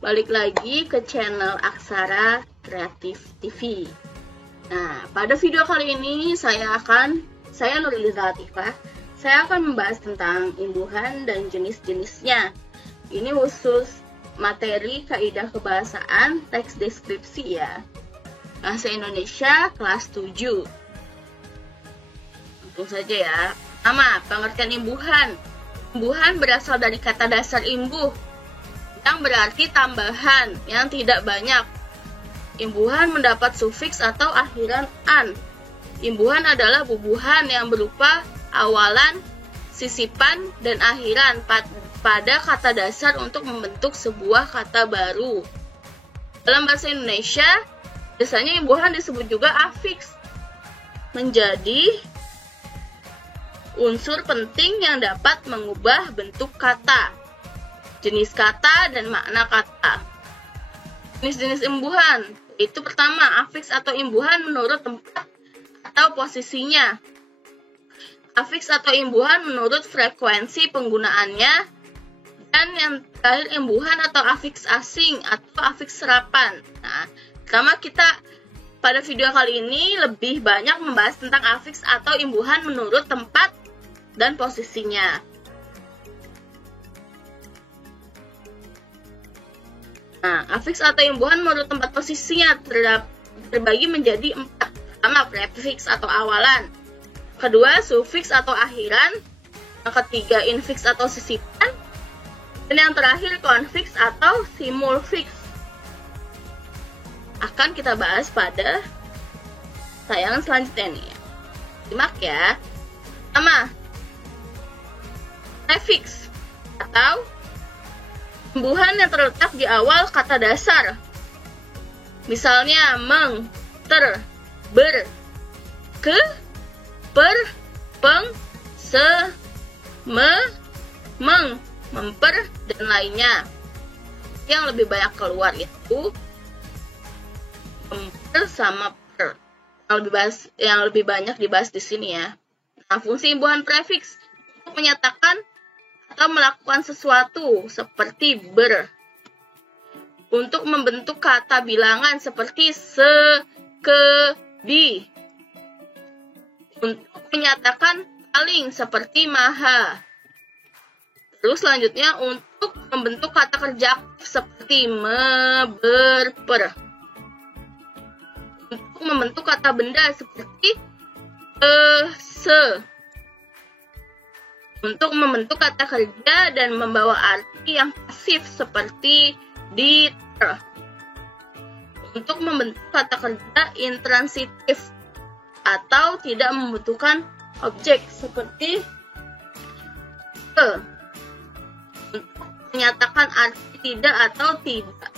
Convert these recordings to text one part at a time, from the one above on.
Balik lagi ke channel Aksara Kreatif TV. Nah, pada video kali ini saya Nurliza Latifah, saya akan membahas tentang imbuhan dan jenis-jenisnya. Ini khusus materi kaidah kebahasaan teks deskripsi ya. Bahasa Indonesia kelas 7. Langsung saja ya. Pertama, pengertian imbuhan. Imbuhan berasal dari kata dasar imbuh, yang berarti tambahan yang tidak banyak. Imbuhan mendapat sufiks atau akhiran an. Imbuhan adalah bubuhan yang berupa awalan, sisipan, dan akhiran pada kata dasar untuk membentuk sebuah kata baru. Dalam bahasa Indonesia, biasanya imbuhan disebut juga afiks, menjadi unsur penting yang dapat mengubah bentuk kata, jenis kata, dan makna kata. Jenis-jenis imbuhan, itu pertama, afiks atau imbuhan menurut tempat atau posisinya. Afiks atau imbuhan menurut frekuensi penggunaannya. Dan yang terakhir, imbuhan atau afiks asing atau afiks serapan. Nah, pertama kita pada video kali ini lebih banyak membahas tentang afiks atau imbuhan menurut tempat dan posisinya. Nah, afiks atau imbuhan menurut tempat posisinya terbagi menjadi 4. Pertama, prefiks atau awalan. Kedua, sufiks atau akhiran. Yang ketiga, infiks atau sisipan. Dan yang terakhir, konfiks atau simulfiks. Akan kita bahas pada tayangan selanjutnya nih. Simak ya. Pertama, prefiks atau imbuhan yang terletak di awal kata dasar. Misalnya meng, ter, ber, ke, per, peng, se, me, meng, memper, dan lainnya. Yang lebih banyak keluar itu memper sama per. Yang lebih banyak dibahas di sini ya. Nah, fungsi imbuhan prefiks untuk menyatakan atau melakukan sesuatu seperti ber. Untuk membentuk kata bilangan seperti se, ke, di. Untuk menyatakan paling seperti maha. Terus selanjutnya untuk membentuk kata kerja seperti me, ber, per. Untuk membentuk kata benda seperti se. Untuk membentuk kata kerja dan membawa arti yang pasif seperti di, ter. Untuk membentuk kata kerja intransitif atau tidak membutuhkan objek seperti ke. Untuk menyatakan arti tidak atau tidak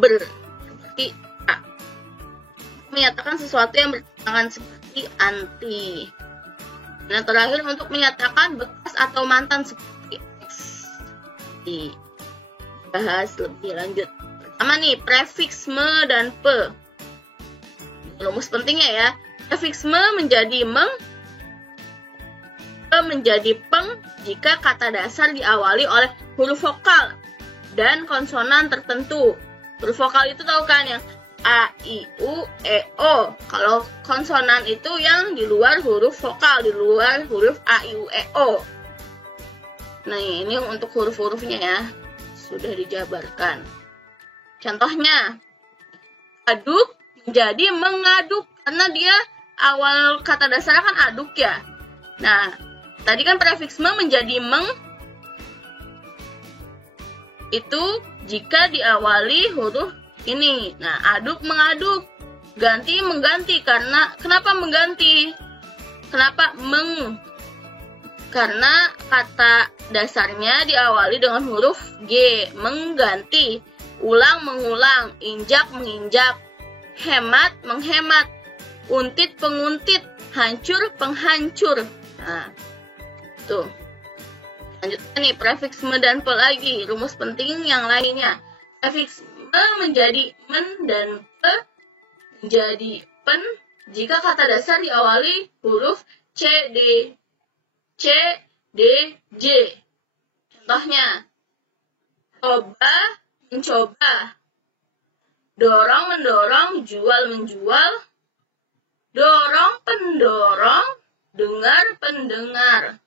ber seperti a. Menyatakan sesuatu yang bertentangan seperti anti. Dan terakhir untuk menyatakan bekas atau mantan seperti ex. Dibahas lebih lanjut. Pertama nih, prefiks me dan pe. Rumus pentingnya ya. Prefiks me menjadi meng, pe menjadi peng jika kata dasar diawali oleh huruf vokal dan konsonan tertentu. Huruf vokal itu tahu kan yang A, I, U, E, O. Kalau konsonan itu yang di luar huruf vokal, di luar huruf A, I, U, E, O. Nah, ini untuk huruf-hurufnya ya. Sudah dijabarkan. Contohnya, aduk menjadi mengaduk. Karena dia awal kata dasarnya kan aduk ya. Nah, tadi kan prefiks me menjadi meng. Itu jika diawali huruf ini. Nah, aduk mengaduk, ganti mengganti. Kenapa mengganti? Kenapa meng? Karena kata dasarnya diawali dengan huruf G, mengganti. Ulang mengulang, injak menginjak, hemat menghemat, untit penguntit, hancur penghancur. Nah, tuh. Lanjutkan nih, prefiks me dan pe lagi. Rumus penting yang lainnya. Prefiks menjadi men dan pe menjadi pen jika kata dasar diawali huruf C, D, J. Contohnya, coba mencoba. Dorong, mendorong, jual, menjual. Dorong, pendorong, dengar, pendengar.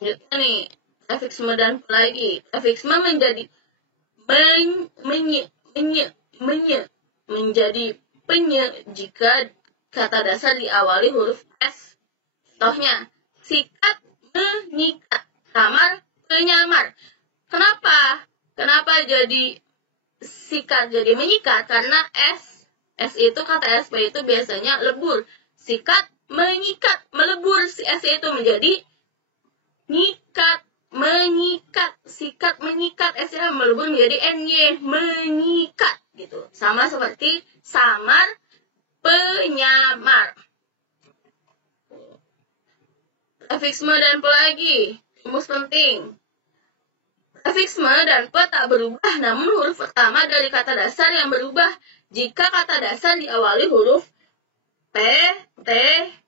Lanjutnya nih, prefiksme dan lagi. Prefiksme menjadi menjadi penye jika kata dasar diawali huruf S. Contohnya, sikat, menyikat, kamar, penyamar. Kenapa jadi sikat jadi menyikat? Karena S itu kata SP itu biasanya lebur. Sikat, menyikat, melebur si S itu menjadi nyikat, menyikat, sikat, menyikat, S-nya melebur menjadi NY, menyikat gitu. Sama seperti samar, penyamar. Prefiksme dan pelagi, rumus penting. Prefiksme dan pe tak berubah, namun huruf pertama dari kata dasar yang berubah jika kata dasar diawali huruf P, T,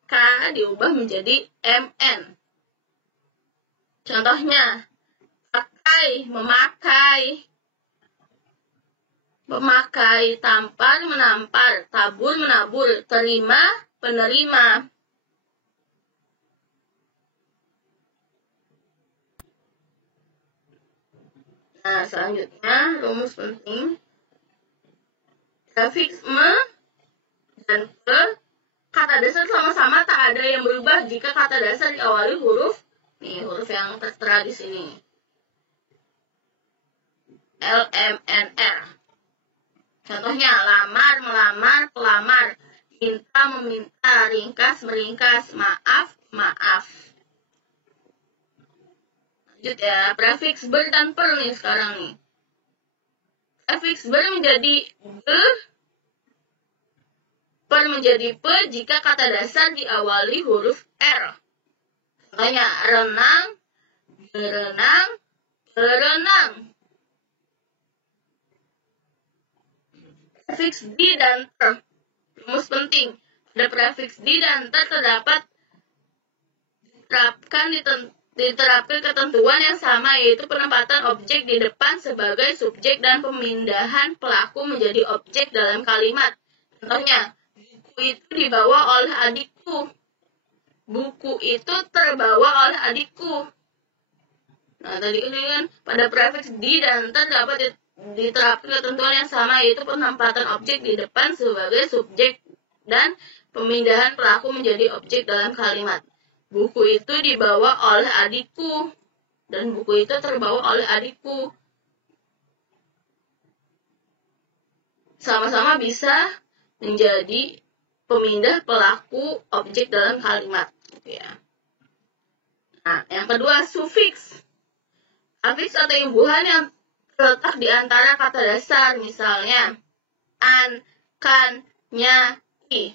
K diubah menjadi MN. Contohnya, pakai, memakai, memakai, tampar, menampar, tabur, menabur, terima, penerima. Nah, selanjutnya rumus penting. Prefiksme dan pe kata dasar sama-sama tak ada yang berubah jika kata dasar diawali huruf yang tertera di sini. L, M, N, R. Contohnya, lamar, melamar, pelamar, minta, meminta, ringkas, meringkas, maaf, maaf. Lanjut ya, prefiks ber dan per nih sekarang nih. Prefiks ber menjadi be, per menjadi pe jika kata dasar diawali huruf R. Contohnya, renang, berenang, berenang. Prefiks di dan ter. Rumus penting. Pada prefiks di dan ter terdapat diterapkan ketentuan yang sama, yaitu penempatan objek di depan sebagai subjek dan pemindahan pelaku menjadi objek dalam kalimat. Contohnya, buku itu dibawa oleh adikku. Buku itu terbawa oleh adikku. Nah, tadi kan pada prefiks di dan ter dapat diterapkan ketentuan yang sama, yaitu penempatan objek di depan sebagai subjek dan pemindahan pelaku menjadi objek dalam kalimat. Buku itu dibawa oleh adikku dan buku itu terbawa oleh adikku. Sama-sama bisa menjadi pemindah pelaku objek dalam kalimat. Gitu ya. Nah, yang kedua, sufiks. Afiks atau imbuhan yang terletak di antara kata dasar, misalnya an, kan, nya, i.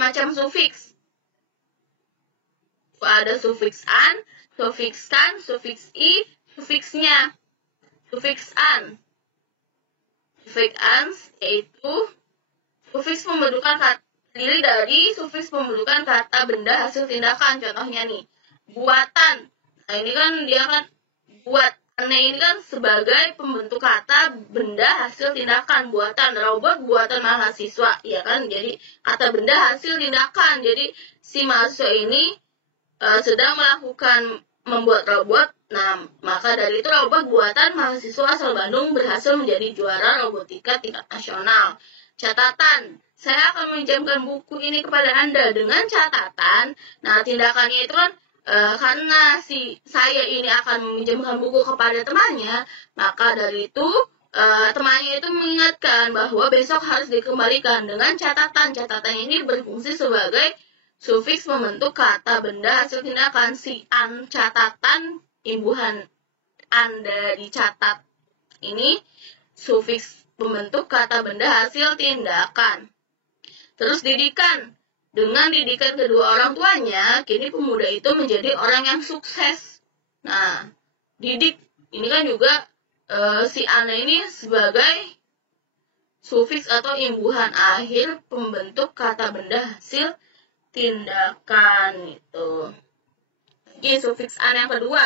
Macam sufiks. Ada sufiks an, sufiks kan, sufiks i, sufiksnya. Sufiks an. Sufiks an yaitu sufiks pembentukan kata, terdiri dari sufiks pembentukan kata benda hasil tindakan. Contohnya nih, buatan. Nah, ini kan dia kan buat. Ini kan sebagai pembentuk kata benda hasil tindakan. Buatan robot, buatan mahasiswa. Ya kan, jadi kata benda hasil tindakan. Jadi si mahasiswa ini sedang membuat robot. Nah, maka dari itu robot buatan mahasiswa asal Bandung berhasil menjadi juara robotika tingkat nasional. Catatan, saya akan meminjamkan buku ini kepada Anda dengan catatan. Nah, tindakannya itu kan karena saya ini akan meminjamkan buku kepada temannya, maka dari itu temannya itu mengingatkan bahwa besok harus dikembalikan dengan catatan. Catatan ini berfungsi sebagai sufiks membentuk kata benda hasil tindakan. Si an catatan, imbuhan Anda dicatat. Ini sufiks membentuk kata benda hasil tindakan. Terus didikan. Dengan didikan kedua orang tuanya, kini pemuda itu menjadi orang yang sukses. Nah, didik ini kan juga si an ini sebagai sufiks atau imbuhan akhir pembentuk kata benda hasil tindakan itu. Sufiks an yang kedua,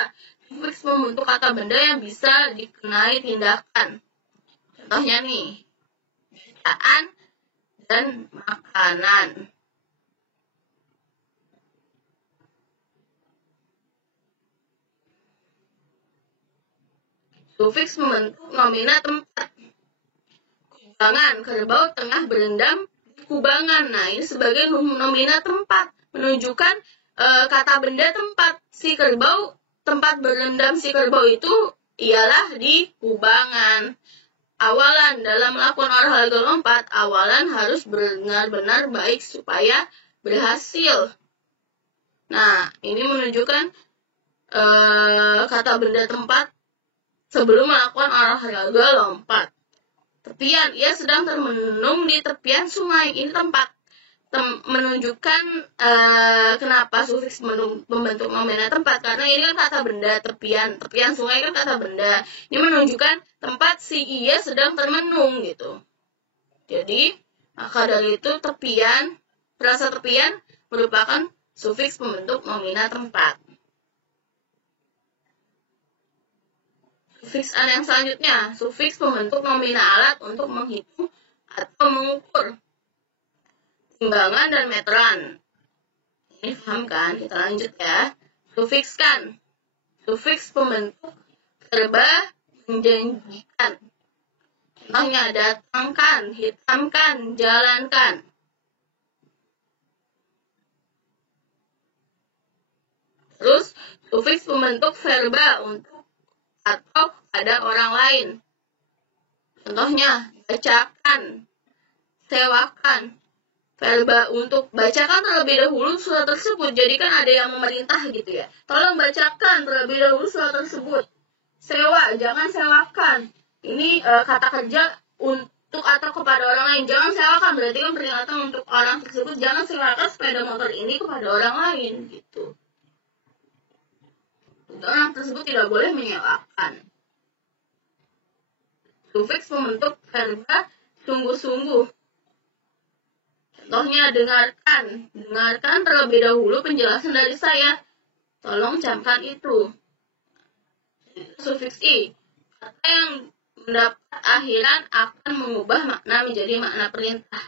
sufiks membentuk kata benda yang bisa dikenai tindakan. Contohnya nih, bacaan dan makanan. Sufiks membentuk nomina tempat. Kubangan, kerbau tengah berendam di kubangan. Nah, ini sebagai nomina tempat, menunjukkan kata benda tempat. Si kerbau, tempat berendam si kerbau itu ialah di kubangan. Awalan, dalam melakukan olahraga lompat, awalan harus benar-benar baik supaya berhasil. Nah, ini menunjukkan kata benda tempat sebelum melakukan olahraga lompat. Tepian, ia sedang termenung di tepian sungai. Ini tempat. Menunjukkan kenapa sufiks membentuk nomina tempat, karena ini kan kata benda. Tepian sungai kan kata benda. Ini menunjukkan tempat si ia sedang termenung gitu. Jadi maka dari itu tepian, frasa tepian merupakan sufiks pembentuk nomina tempat. Sufiks an yang selanjutnya, sufiks pembentuk nomina alat untuk menghitung atau mengukur. Timbangan dan meteran. Ini paham kan? Kita lanjut ya. Sufiks kan. Sufiks pembentuk verba menjanjikan. Contohnya datangkan, hitamkan, jalankan. Terus sufiks pembentuk verba untuk atau pada orang lain. Contohnya bacakan, sewakan. Verba untuk bacakan terlebih dahulu surat tersebut. Jadi kan ada yang memerintah gitu ya. Tolong bacakan terlebih dahulu surat tersebut. Sewa, jangan sewakan. Ini kata kerja untuk atau kepada orang lain. Jangan sewakan, berarti kan peringatan untuk orang tersebut. Jangan sewakan sepeda motor ini kepada orang lain gitu. Orang tersebut tidak boleh menyewakan. Sufiks membentuk verba sungguh-sungguh. Contohnya dengarkan. Dengarkan terlebih dahulu penjelasan dari saya. Tolong camkan itu. Sufiks i. Kata yang mendapat akhiran akan mengubah makna menjadi makna perintah.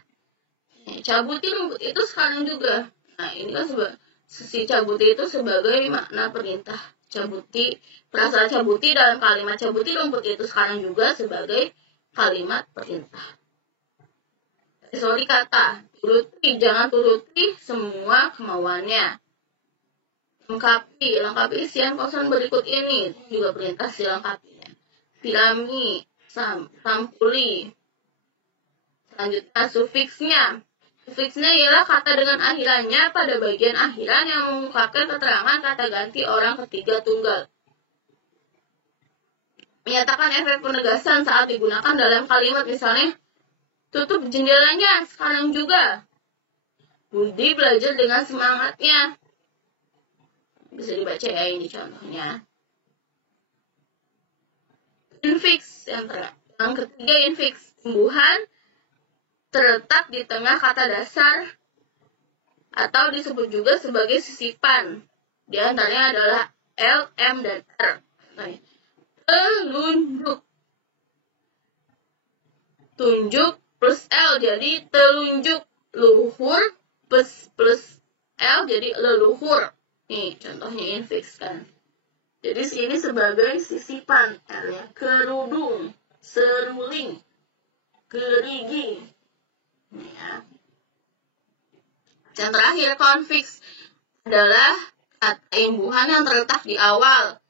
Cabuti rumput itu sekarang juga. Nah, ini kan si cabuti itu sebagai makna perintah. Cabuti, frasa cabuti dalam kalimat cabuti rumput itu sekarang juga sebagai kalimat perintah. Sorry kata, turuti, jangan turuti semua kemauannya. Lengkapi isian kosan berikut ini, juga perintah dilengkapinya. Silami, sampuli. Selanjutnya sufiksnya. Sufiksnya ialah kata dengan akhirannya pada bagian akhiran yang mengungkapkan keterangan kata ganti orang ketiga tunggal. Menyatakan efek penegasan saat digunakan dalam kalimat, misalnya, tutup jendelanya sekarang juga. Budi belajar dengan semangatnya. Bisa dibaca ya ini contohnya. Infiks, yang ketiga infiks. Tumbuhan terletak di tengah kata dasar atau disebut juga sebagai sisipan. Di antaranya adalah L, M, dan R. Telunjuk. Tunjuk plus L jadi telunjuk. Luhur plus L jadi leluhur. Nih contohnya infiks kan. Jadi sini sebagai sisipan. R-nya kerudung, seruling, gerigi. Nih ya. Yang terakhir konfiks adalah kata imbuhan yang terletak di awal,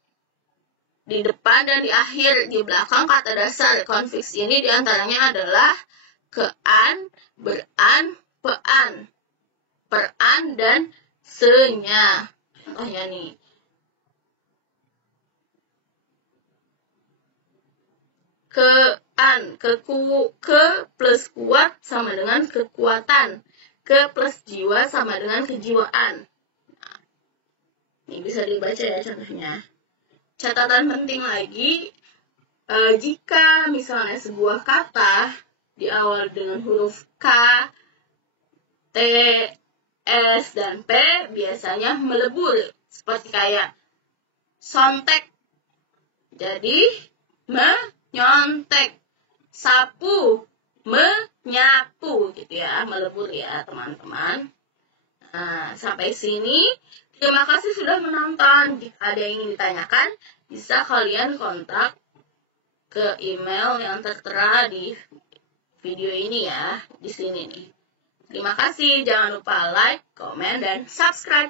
di depan dan di akhir, di belakang kata dasar. Konfiks ini diantaranya adalah kean, beran, pean, peran, dan senya. Contohnya nih. Kean, ke plus kuat sama dengan kekuatan. Ke plus jiwa sama dengan kejiwaan. Nah, ini bisa dibaca ya contohnya. Catatan penting lagi, jika misalnya sebuah kata diawali dengan huruf K, T, S, dan P, biasanya melebur Seperti kayak sontek. Jadi menyontek. Sapu, menyapu gitu ya, melebur ya teman-teman. Nah, sampai sini. Terima kasih sudah menonton. Jika ada yang ingin ditanyakan, bisa kalian kontak ke email yang tertera di video ini ya, di sini nih. Terima kasih, jangan lupa like, komen, dan subscribe.